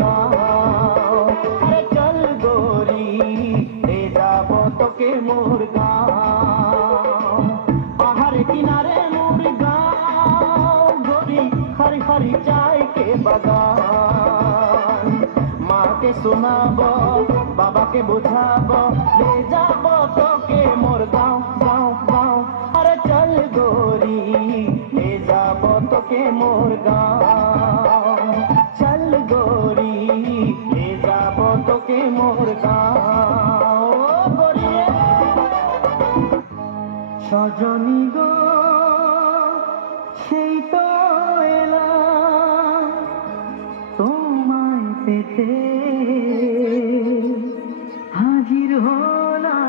গাঁও। আরে চল গোরি লে যাব তোকে মোর গাঁও। পাহাড় কিনারে মোর গাঁও গোরি, হরি হরি চাই কে বাগান। মাকে শোনাবো বাবাকে বোঝাবো, লে যাব তোকে মোর গাঁও গাঁও গাঁও। আরে চল গোরি লে যাব তোকে মোর গাঁও। চল গোরি লে যাব তোকে মোর গাঁও। ও গোরি রে সজনী গো সেই তো এলাম তোমায় পেতে, হাজির হলাম।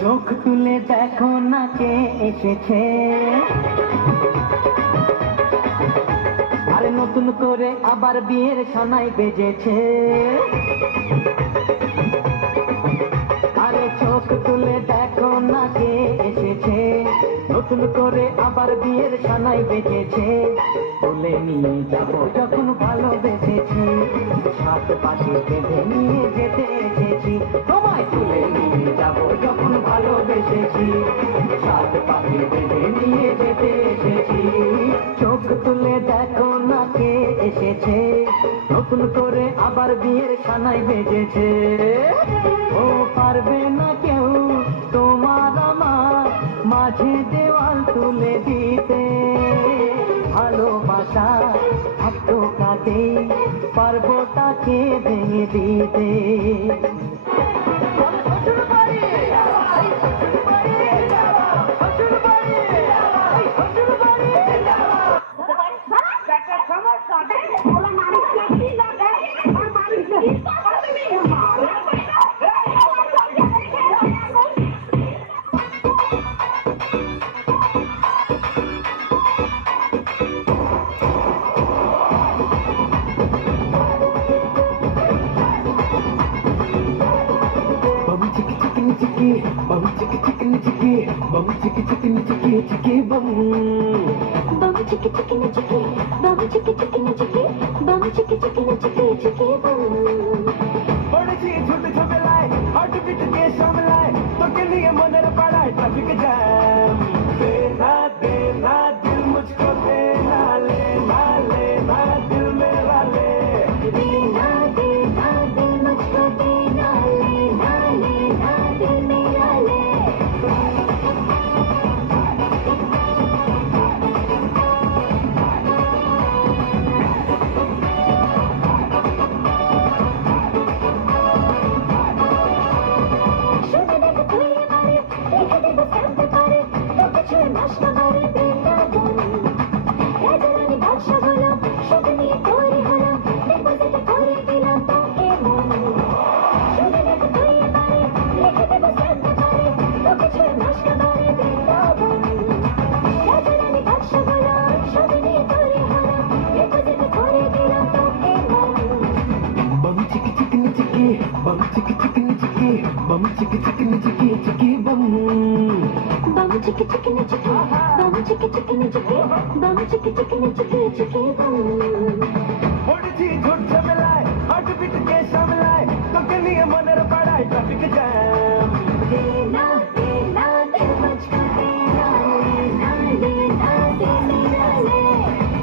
চোখ তুলে দেখো না কে এসেছে, আরে নতুন করে আবার বিয়ের সানাই বেজেছে। আরে চোখ তুলে দেখো না কে এসেছে, নতুন করে আবার বিয়ের সানাই বেজেছে। বলে নিয়ে যাব যখন ভালোবেসেছি, সাত পাশে বেঁধে নিয়ে যেতে এসেছি। তোমায় তুলে নিয়ে যাব যখন ভালোবেসেছি, সাত পাশে বেঁধে নিয়ে যেতে এসেছি। চোখ তুলে দেখো না কে এসেছে, নতুন করে আবার বিয়ের সানাই বেজেছে। ও পারবে না কেউ তোমার আমার মাঝে দেওয়াল তুলে দিতে, ভালোবাসা একটু কাটে পারবো তাকে ভেঙে দিতে। Bum chicka chicken chicky, bum chicka chicken chicky chicky bum. Bum chicka chicken chicky, bum chicka chicken chicky, bum chicka chicken chicky chicky bum. बड़े सी छोटे झमेलाए, हार्ट बीट के शामिलाए, तो के लिए मनर पड़ा है ट्रैफिक जैम। देना देना दिल मुझको देना, लेना लेना दिल मेरा ले। देना देना दिल मुझको देना, लेना लेना दिल मेरा ले। Bum chicka chicken chicky, bum chicka chicken chicky chicky bum. Bum chicka chicken chicky, bum chicka chicken chicky, bum chicka chicken chicky chicky bum. बड़ी सी झूठ झमेलाए, हार्ट बीट के शामिलाए, तो के लिए मनर पड़ा है ट्रैफिक जैम। देना देना दिल मुझको देना, लेना लेना दिल मेरा ले।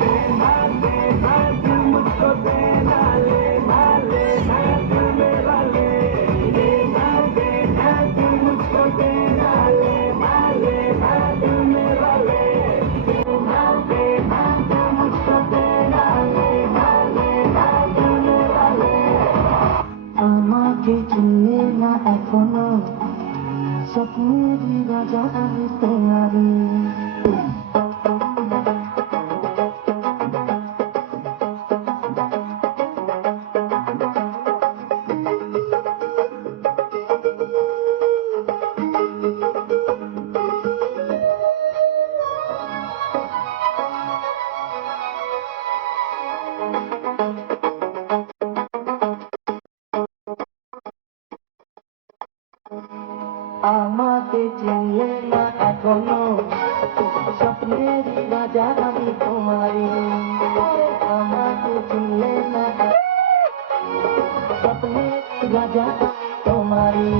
देना देना दिल मुझको देना, लेना लेना दिल मेरा ले। देना देना दिल मुझको देना, लेना लेना दिल मेरा ले। देना देना दिल मुझको देना, लेना लेना दिल मेरा ले। আমাকে চিনলে না এখনো আমাকে চিনলে না এখনো, স্বপ্নের রাজা আমি তোমারই। আমাকে চিনলে না, স্বপ্নের রাজা তোমারই।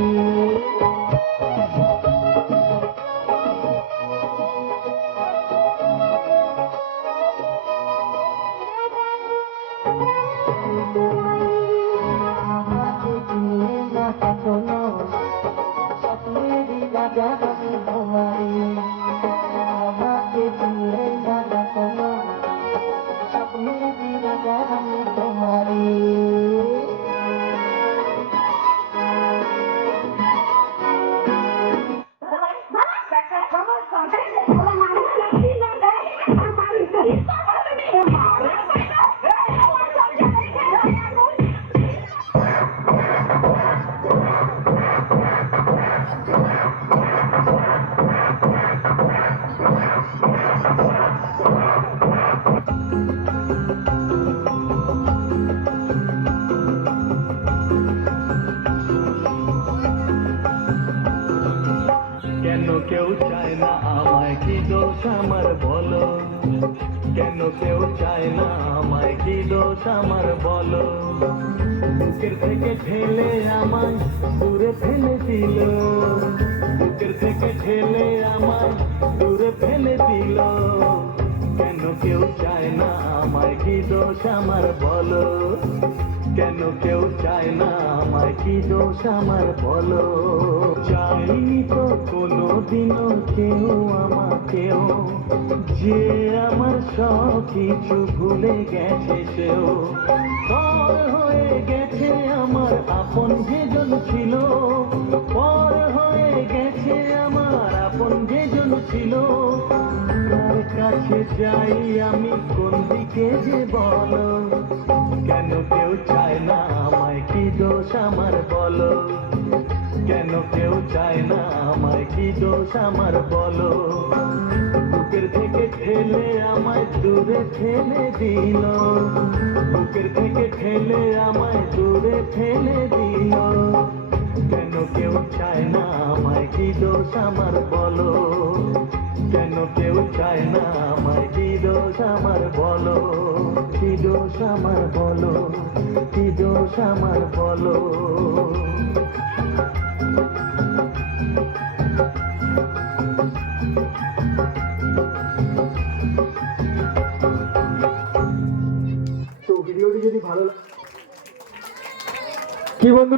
আমাকে চিনলে না এখনো, স্বপ্নের রাজা আমি তোমারই। আমাকে চিনলে না এখনো, স্বপ্নের রাজা আমি তোমারই। কেন কেউ চায় না আমায়, কি দোষ আমার বলো? কেন কেউ চায় না আমায়, কি দোষ আমার বলো? বুকের থেকে ঠেলে আমায় দূরে ফেলে দিল, বুকের থেকে ঠেলে আমায় দূরে ফেলে দিল। কেন কেউ চায় না আমায়, কি দোষ আমার বলো? কেন কেউ চায় না আমায়, কি দোষ আমার বলো? চাইনি তো কোনোদিনও কেউ আমাকেও, যে আমার সব কিছু ভুলে গেছে সেও। পর হয়ে গেছে আমার আপন যেজন ছিল, পর হয়ে গেছে আমার আপন যেজন ছিল। কার কাছে যাই আমি, কোন দিকে যে বলো? কেন কেউ চায় না আমায়, কি দোষ আমার বলো? কেন কেউ চায় না আমায়, কি দোষ আমার বলো? বুকের থেকে ঠেলে আমায় দূরে ঠেলে দিল, বুকের থেকে ঠেলে আমায় দূরে ঠেলে দিল। কেন কেউ চায় না আমায়, কি দোষ আমার বলো? কেন কেউ চায় না আমায়, কি দোষ আমার বলো? কি দোষ আমার বলো? কি দোষ আমার বলো? তো ভিডিওটি যদি ভালো কি বন্ধুরা